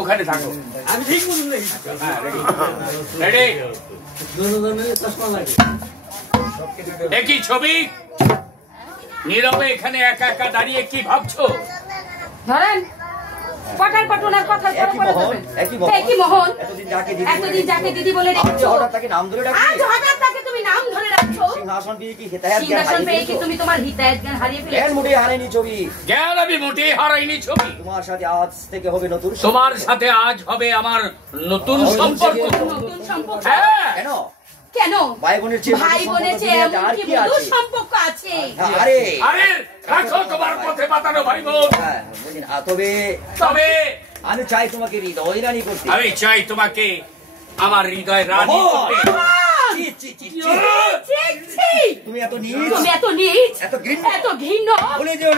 ওখানে থাকো আমি ঠিক বলুন একই ছবি নীরবে এখানে একা একা দাঁড়িয়ে কি ভাবছো? ধরেন পটার পটনার কথা একই মোহন এতদিন যাকে দিদি বলে রেখেছো হঠাৎ তাকে নাম ধরে ডাকছো। আজ হঠাৎ তাকে তুমি নাম ধরে রাখছো। সিংহাসন পেয়ে কি তুমি তোমার হিতায়াত জ্ঞান হারিয়ে ফেলেছো? জ্ঞান মোটেই হারাইনি ছবি। জ্ঞান আমি মোটেই হারাইনি ছবি। তোমার সাথে আজ থেকে হবে নতুন তোমার সাথে আজ হবে আমার নতুন সম্পর্ক। নতুন সম্পর্ক? হ্যাঁ। কেন কেন? ভাই বোনের চেয়ে আর কি আছে? সম্পর্ক আছে। আরে আরে রাখো তোমার পথে পাতানো ভাই বোন। তবে আমি চাই তোমাকে হৃদয় রানী করতে। আমি চাই তোমাকে আমার হৃদয় রানী করতে। তুমি এত নীচ এত ঘৃণ্য। ভুলে যেও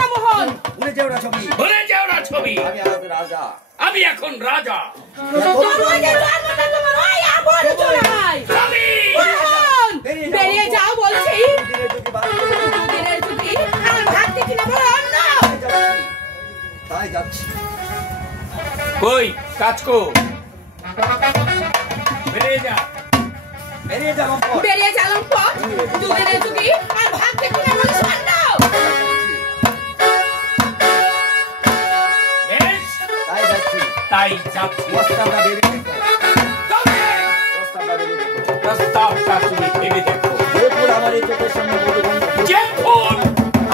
না মোহন, ভুলে যেও না ছবি, ভুলে যেও না ছবি। আমি এখন রাজা, আমি এখন রাজা। বেরিয়ে যাও বলছি। তাই যাচ্ছি। কই কাজ কো বেরিয়ে যা, বেরিয়ে যা লম্পট। দুদিনের ছুটি আর ভাত দেখি না বলে শোনাও। তাই যাচ্ছি। প্রস্তাবটা তুমি ভেবে দেখো। যে ফুল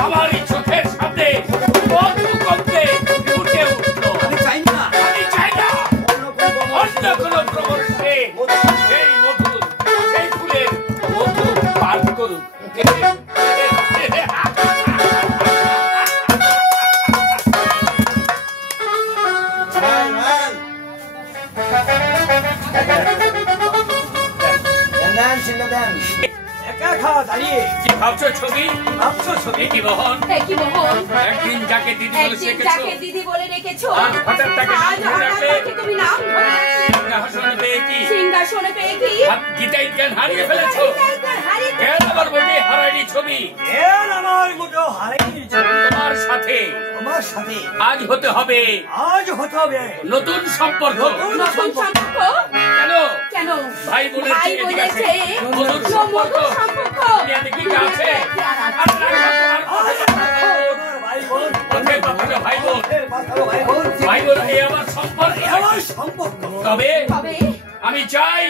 আমার এই চোখের সামনে মধু গন্ধে ফুটে উঠলো, আমি চাই না অন্য কোনো প্রবর্ষে সেই মধু, সেই ফুলের মধু পান করুক। একদিন যাকে দিদি বলে রেখেছো হঠাৎ তাকে নাম ধরে সিংহাসনে পেয়ে কি গীতায় জ্ঞান হারিয়ে ফেলেছো? জ্ঞান আমার মোটে হারায়নি ছবি। তোমার সাথে আজ হতে হবে নতুন সম্পর্ক। কেন? ভাই বোনের মধুর সম্পর্ক। কি আছে ভাই বোন এই আমার সম্পর্ক। তবে আমি চাই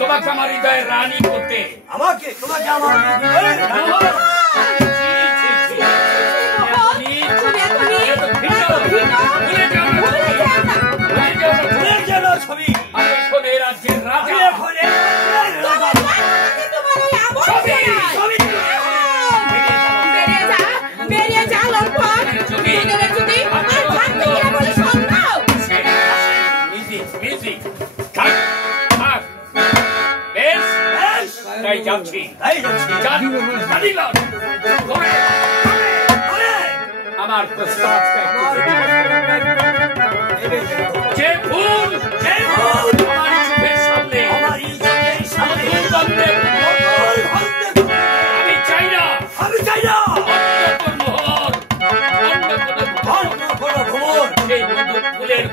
তোমাকে আমার হৃদয়ের রানী করতে। আমাকে তোমাকে আমার ছবি রাজ্যের রাজা। আমার প্রস্তাব যে ফুল আমার চোখের সামনে আমি চাই না সেই মধুর ফুলের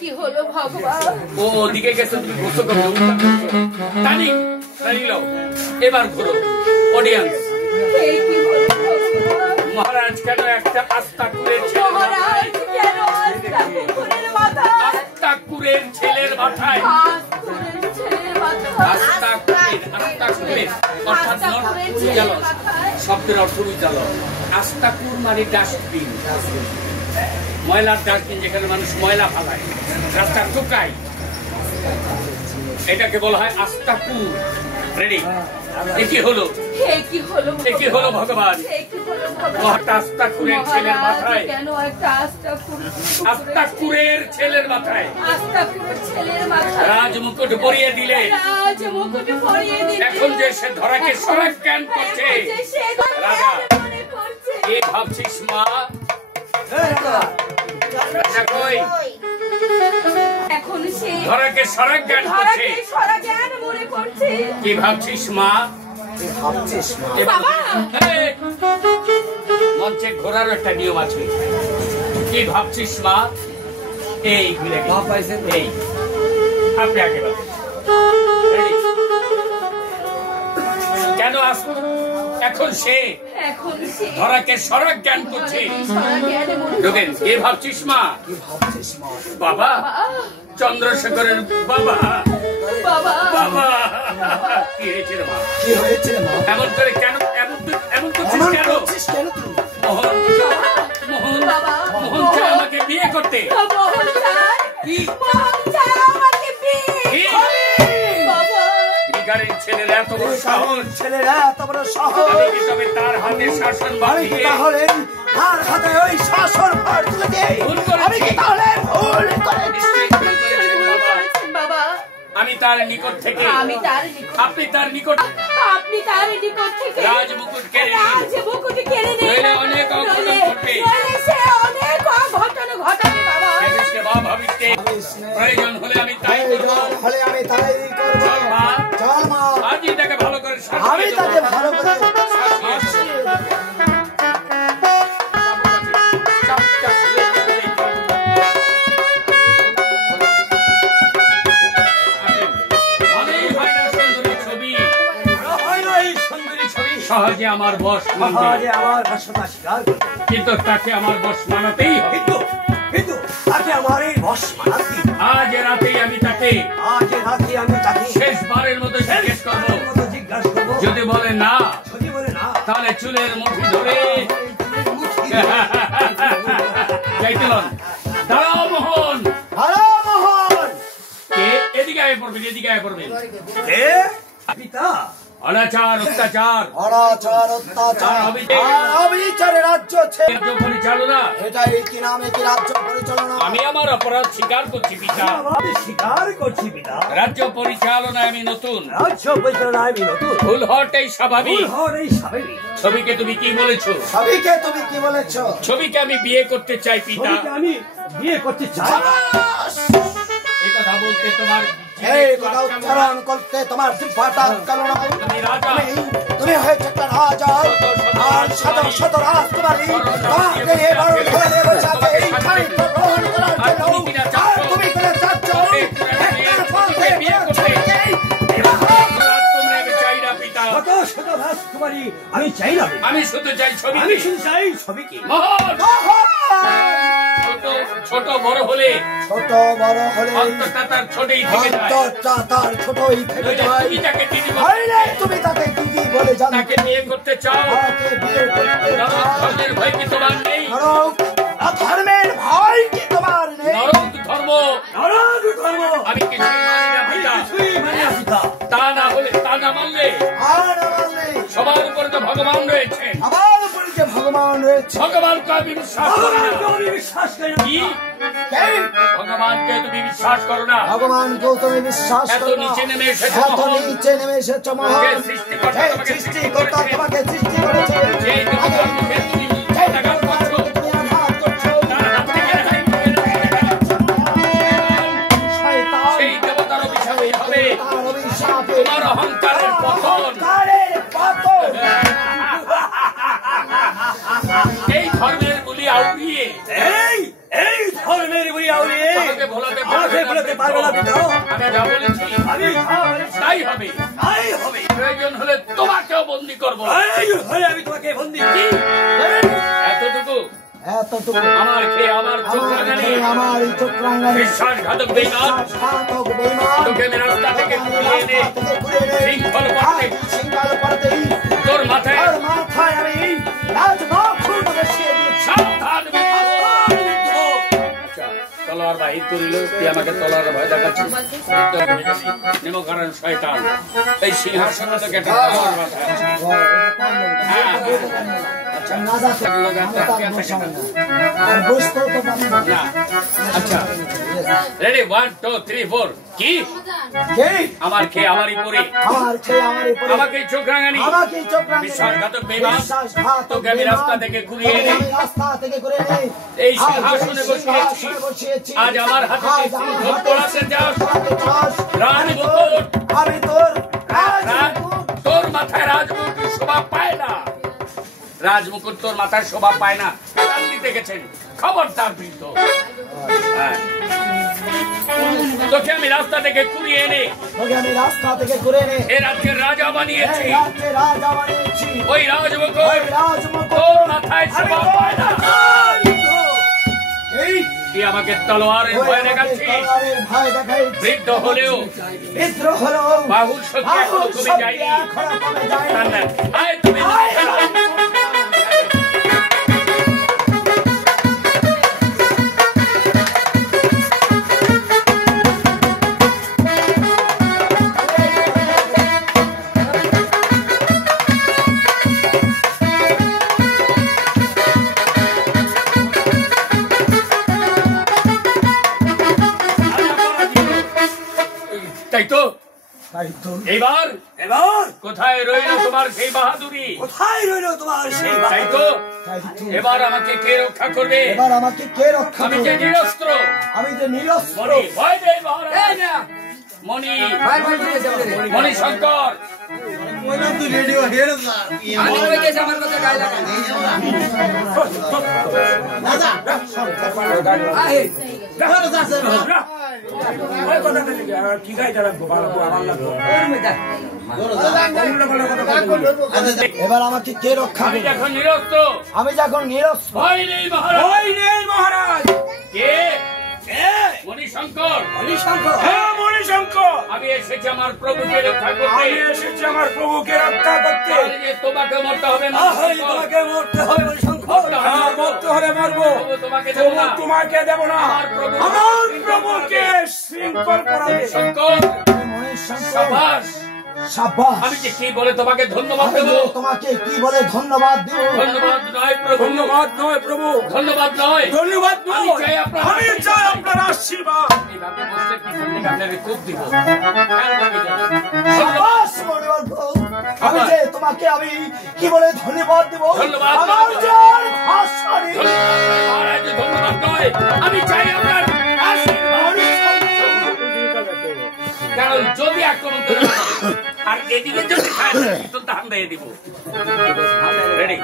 কি হলো ভগবান? ও দিকে গেছে, তুমি ঘুরছো এবার ঘুরো অডিয়েন্স। মহারাজ কেন একটা আস্তাকুরের ছেলের মাথায় শব্দের অর্থ বুঝালো। আস্তাকুর মানে ডাস্টবিন, ময়লার ডাস্টবিন, যেখানে মানুষ ময়লা ফালায়, রাস্তার টোকায়। এটাকে বলা হয় আস্তাকুর। রেডি? কি হলো ভগবান? আস্তাকুরের ছেলের মাথায়, আস্তাকুরের ছেলের মাথায় রাজমুকুট পরিয়ে দিলে, এখন যে সে ধরাকে সরাক জ্ঞান করছে, রাজা কি ভাবছিস মা? ধরাকে সরাক জ্ঞান করছে, কি ভাবছিস মা? মঞ্চে ঘোরার একটা নিয়ম আছে। কি ভাবছিস মা? এই এই আপনি আগে কেন এখন সে ধরাকে সরাক জ্ঞান করছে। কি ভাবছিস মা? বাবা চন্দ্রশেখরের বাবা। বাবা কি হয়েছে রে মা? এমন করে কেন? এমন করছিস কেন? মোহন মোহন চায় আমাকে বিয়ে করতে। ভিখারির ছেলেরা এত বড় সাহস, তবে তার হাতে শাসন আমি তার নিকট থেকে, আপনি তার নিকট রাজমুকুট কেড়ে নিন, অনেক প্রয়োজন হলে আমি তাই করব। আজই তাকে ভালো করে সহজে আমার বস, কিন্তু তাকে আমার বস মানাতেই হবে। আজ রাতেই আমি তাকে শেষবারের মতো জিজ্ঞেস করবো। যদি বলে না, তাহলে চুলের মুঠি ধরে দাঁড়াও মোহন, এদিকে আয় পড়বেন, এদিকে আয় পড়বেন। অনাচার অত্যাচার রাজ্য পরিচালনা, আমি আমার অপরাধ স্বীকার করছি পিতা। রাজ্য পরিচালনায় আমি নতুন, ভুল হওয়াটাই স্বাভাবিক। ছবিকে তুমি কি বলেছো? ছবিকে আমি বিয়ে করতে চাই পিতা। এই কথা বলতে তোমার উচ্চারণ করতে তোমার তুমি হয়েছে একটা রাজা, আর শত শত রাজকুমারী আমি চাই না, আমি শুধু চাই ছবি, আমি শুধু চাই ছবিকে। ছোট বড় হলে অন্ততঃ তার ছোটই থেকে যায়। তুমি তাকে দিদি বলে জানো, তাকে বিয়ে করতে চাও। ধর্মের ভয় কি তোমার নেই? ধর্মের ভয় কি তোমার নেই? নরক ধর্ম আমি কিছুই মানি না পিতা। তা না হলে, তা না মানলে সবার উপরে তো ভগবান রয়েছে, ভগবানকে আমি বিশ্বাস করি না। ভগবানকে তুমি বিশ্বাস করো না? ভগবানকেও তুমি বিশ্বাস করো না? নিচে নেমে এসেছো, সৃষ্টিকর্তা তোমাকে সৃষ্টি করেছে। সেই দেবতার অভিশাপে হবে তোমার অহংকারের পতন। এই ধর্মের বলি আউড়িয়ে, এই ধর্মের বলি আউড়িয়ে ভোলাতে পারবে না পিতা। আমি যা বলেছি তাই হবে, তাই হবে। প্রয়োজন হলে তোমাকেও বন্দী করবো। আমি তোমাকে বন্দী করি। এতটুকু আমার খেয়ে আমার চোখ রাঙানি, বিশ্বাসঘাতক বেঈমান, তোকে আমি রাস্তা থেকে ঘুরিয়ে এনে শৃঙ্খল করতে তোর মাথায় সাবধান। তলোয়ার ভাই বাহির করিল, তুই আমাকে তলার ভয় দেখাচ্ছিস। নিমকরণ শয়তান, এই সিংহাসনে তো একটা তলোয়ার বাঁধা আছে। আচ্ছা রেডি 1 2 3 4 কি আমার খেয়ে আমারই পরে আমাকে চোখ রাঙানি বিশ্বাসঘাতক বেঈমান তোকে আমি রাস্তা থেকে ঘুরিয়ে এনে এই সিংহাসনে বসিয়েছি। আজ আমার হাতে সিংহ তোলাতে যাস রাজমুকুট, আমি তোর মাথায় রাজমুকুট শোভা পায় না, রাজমুকুট তোর মাথায় শোভা পায় না। দিতে গেছেন খবরদার বৃদ্ধ, তোকে আমি রাস্তা থেকে ঘুরিয়ে এনে এ রাজ্যের রাজা বানিয়েছি। ওই রাজমুকুট তোর মাথায় শোভা পায় না। তুই আমাকে তলোয়ারের ভয় দেখাচ্ছিস। বৃদ্ধ হলেও বাহুর শক্তি এখনো কমে যায়নি। আয় তুমি এবার কোথায় রইল তোমার সেই বাহাদুরি? তাই তো এবার আমাকে কে রক্ষা করবে? আমি যে নিরস্ত্র, ভয় দেই মহারাজ। মণি শঙ্কর এবার আমাকে কে রক্ষা? আমি যখন নিরস্ত্র, ভয় নেই মহারাজ। কে? মণিশঙ্কর। হ্যাঁ মণিশঙ্কর, আমি এসেছি আমার প্রভুকে রক্ষা করতে। তোমাকে মরতে হবে না, মরতে হলে মরবো, তোমাকে দেব না। আমার প্রভুকে শৃঙ্খল করাবে। সাবাস। আমি যে কি বলে তোমাকে ধন্যবাদ দেব? তোমাকে কি বলে ধন্যবাদ দেব? ধন্যবাদ নয় প্রভু, ধন্যবাদ নয় প্রভু, ধন্যবাদ নয়, ধন্যবাদ নয়। আমি চাই আপনার আশীর্বাদ। এইভাবে বসে পিছন দিকে আপনাকে খুব দিব। আমি যে তোমাকে আমি কি বলে ধন্যবাদ দেব? ধন্যবাদ আমার যার ভাষা নেই। ধন্যবাদ নয়, আমি চাই আপনার আশীর্বাদ। কারণ যদি আক্রমণ করে আর এদিকে যদি খায় তো ধান দিয়ে দিব। রেডি?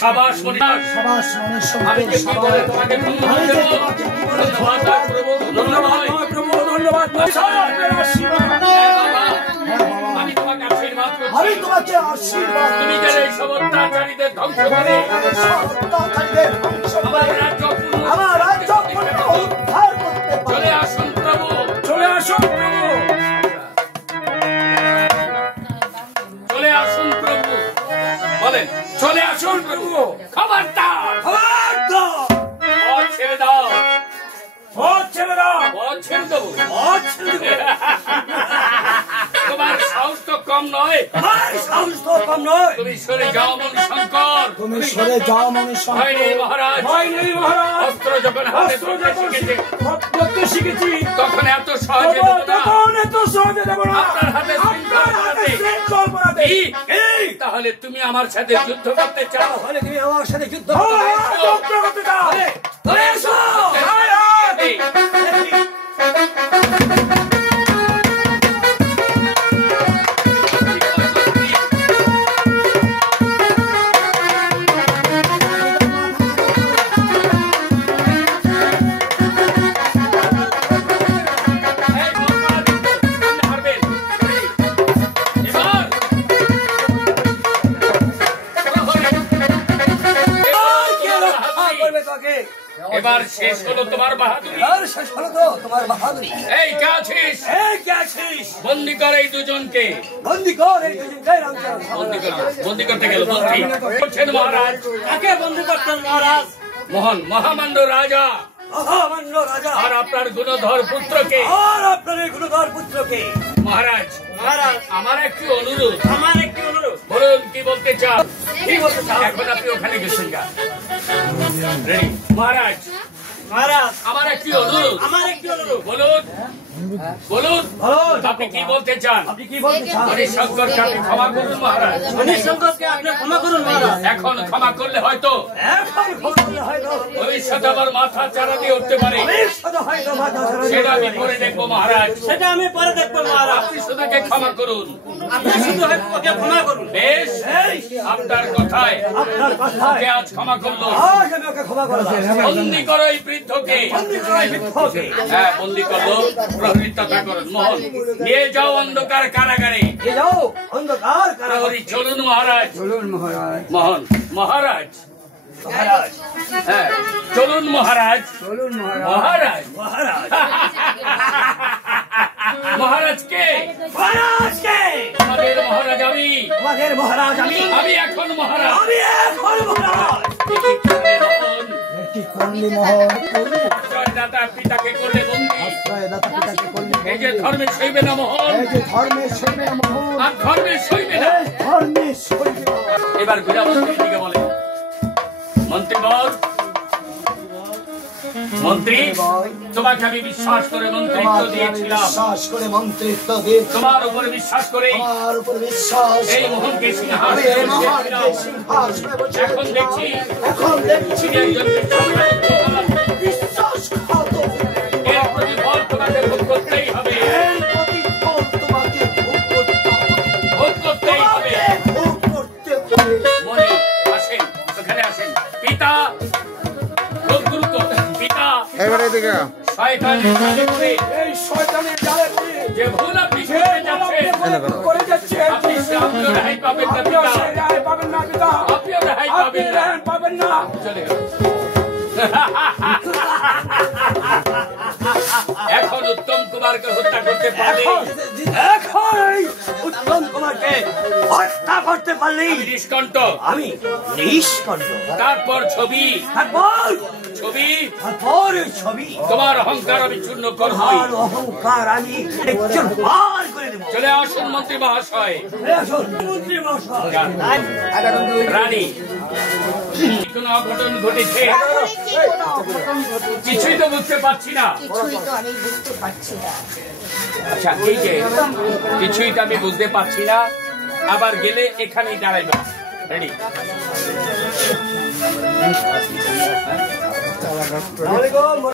সাবাস সাবাস আমি যে কি বলে তোমাকে ধন্যবাদ দেব? ধন্যবাদ প্রভু, ধন্যবাদ প্রভু, ধন্যবাদ। আমি তোমাকে আশীর্বাদ করছি। আমি তোমাকে আশীর্বাদ। তুমি যে এই সব অত্যাচারীদের ধ্বংস করে আমার রাজ্য উদ্ধার করতে চলে আসুন প্রভু, চলে আসুন প্রভু, চলে আসুন প্রভু। বলেন চলে আসুন প্রভু। খবরদার, খবরদার, পথ ছেড়ে দাও, পথ ছেড়ে দাও, পথ ছেড়ে দেবো। পথ ছেড়ে দেবো। তোমার সাহস তো কম নয়, আমার সাহস তো কম নয়। তুমি সরে যাও মণিশঙ্কর, তুমি সরে যাও মণিশঙ্কর। ভয় নেই মহারাজ, ভয় নেই মহারাজ। অস্ত্র যখন হাতে ধরতে শিখেছি তখন এত সহজে দেব না। তখন এত সহজে দেব না। আপনার হাতে শৃঙ্খল পরাতে। তাহলে তুমি আমার সাথে যুদ্ধ করতে চাও? তাহলে তুমি আমার সাথে যুদ্ধ করতে চাও? চলে এসো। আমার বাহাদুরি। এই কে আছিস? বন্দি কর এই দুজনকে। বন্দি কর এই দুজনকে রামচন্দ্র। বন্দি করতে গেল মন্ত্রী করছেন মহারাজ। কাকে বন্দি করতেন মহারাজ? মহামান্য রাজা মহামান্য রাজা আর আপনার গুণধর পুত্রকে। আর আপনার এই গুণধর পুত্রকে। মহারাজ মহারাজ আমার একটি অনুরোধ। আমার একটি অনুরোধ। বলুন কি বলতে চান? কি বলতে চান? এখন আপনি ওখানে গেছেন গা। রেডি? মহারাজ মহারাজ আমার একটি অনুরোধ। আমার একটি অনুরোধ। বলুন বলুন বলুন আপনি কি বলতে চান? আপনি কি বলতে চান? হরিশঙ্করকে আপনি ক্ষমা করুন মহারাজ। হরিশঙ্করকে আপনি ক্ষমা করুন মহারাজ। এখন ক্ষমা করলে হয়তো এখন ক্ষমা করলে হয়তো ভবিষ্যতে আবার মাথা চারা দিয়ে উঠতে পারে। ভবিষ্যতে হয়তো মাথা ধরে সেটা আমি করে দেখবো মহারাজ। সেটা আমি পরে দেখবো মহারাজ। আপনি শুধুকে ক্ষমা করুন। আপনি শুধু ওকে ক্ষমা করুন। বেশ আপনার কথায় আপনার কথায় ওকে আজ ক্ষমা করলো। আজ আমি ওকে ক্ষমা করলাম। বন্দি করো এই বৃদ্ধকে। বন্দি করো এই বৃদ্ধকে। হ্যাঁ বন্দি করলো। প্রহরী তথা করুন মোহন নিয়ে যাও অন্ধকার কারাগারে। নিয়ে যাও অন্ধকার কারাগারে। প্রহরী চলুন মহারাজ। চলুন মহারাজ। মোহন মহারাজ মহারাজ হ্যাঁ চলুন মহারাজ। চলুন মহারাজ মহারাজ মহারাজ কে? মহারাজ কে? আমাদের মহারাজ আমি। আমাদের মহারাজ আমি। আমি এখন মহারাজ। আমি এখন মহারাজ। কি করলি মোহন? জয়দাতা পিতাকে করলে বন্দি। জয়দাতা পিতাকে করলি এই যে ধর্মে সইবে না মোহন। এই যে ধর্মের সইবে না মোহন। আর ধর্মে সইবে না। এই ধর্মের সইবে না। এবার বিরামন্ত্রী দিকে বলে মন্ত্রী বল। মন্ত্রী তোমাকে আমি বিশ্বাস করে মন্ত্রিত্ব তোমাকে আমি দিয়েছিলাম। বিশ্বাস করে মন্ত্রিত্ব দিয়েছি। তোমার উপরে বিশ্বাস করে তোমার উপর বিশ্বাস এই মোহনকে আমি সিংহাসনে এই মহানকে বসিয়েছিলাম। সিংহাসনে বসিয়েছিলাম। এখন দেখছি এখন দেখছি তিনি একজন বিশ্বাসঘাতক। বিশ্বাসঘাতক। এর প্রতিফল তোমাকে ভোগ করতেই হবে। এর প্রতিফল তোমাকে ভোগ করতে হবে। ভোগ করতেই হবে। ভোগ করতে হবে। মনি আসেন ওখানে আসেন। পিতা খুব গুরুত্ব। পিতা এবারে দিকে শয়তানের জালে পড়ে এই শয়তানের জালে পড়ে যে ভুল আপনি করে যাচ্ছেন করে যাচ্ছে আপনি আপনিও রেহাই পাবেন না আপনিও পিতা। সেই রেহাই পাবেন না পিতা। আপনিও রেহাই আপনি পাবেন না। রেহাই পাবেন না। চলে গেল। এখন উত্তম কুমারকে হত্যা করতে পারলে এখন এই উত্তম কুমারকে হত্যা করতে পারলি নিষ্কণ্ঠ। আমি নিষ্কণ্ঠ। তারপর ছবি তারপর এই ছবি তোমার অহংকার আমি চূর্ণ করবই। আর অহংকার আমি একজন বার করে দেবো। চলে আসুন মন্ত্রী মহাশয়। এই আসুন, মন্ত্রী মহাশয়। রানী কোন অঘটন ঘটেছে কিছুই তো বুঝতে পারছি না। কিছুই তো আমি বুঝতে পারছি না। আচ্ছা এই যে কিছুই তো আমি বুঝতে পারছি না। আবার গেলে এখানেই দাঁড়াইব। রেডি? আসসালামু আলাইকুম।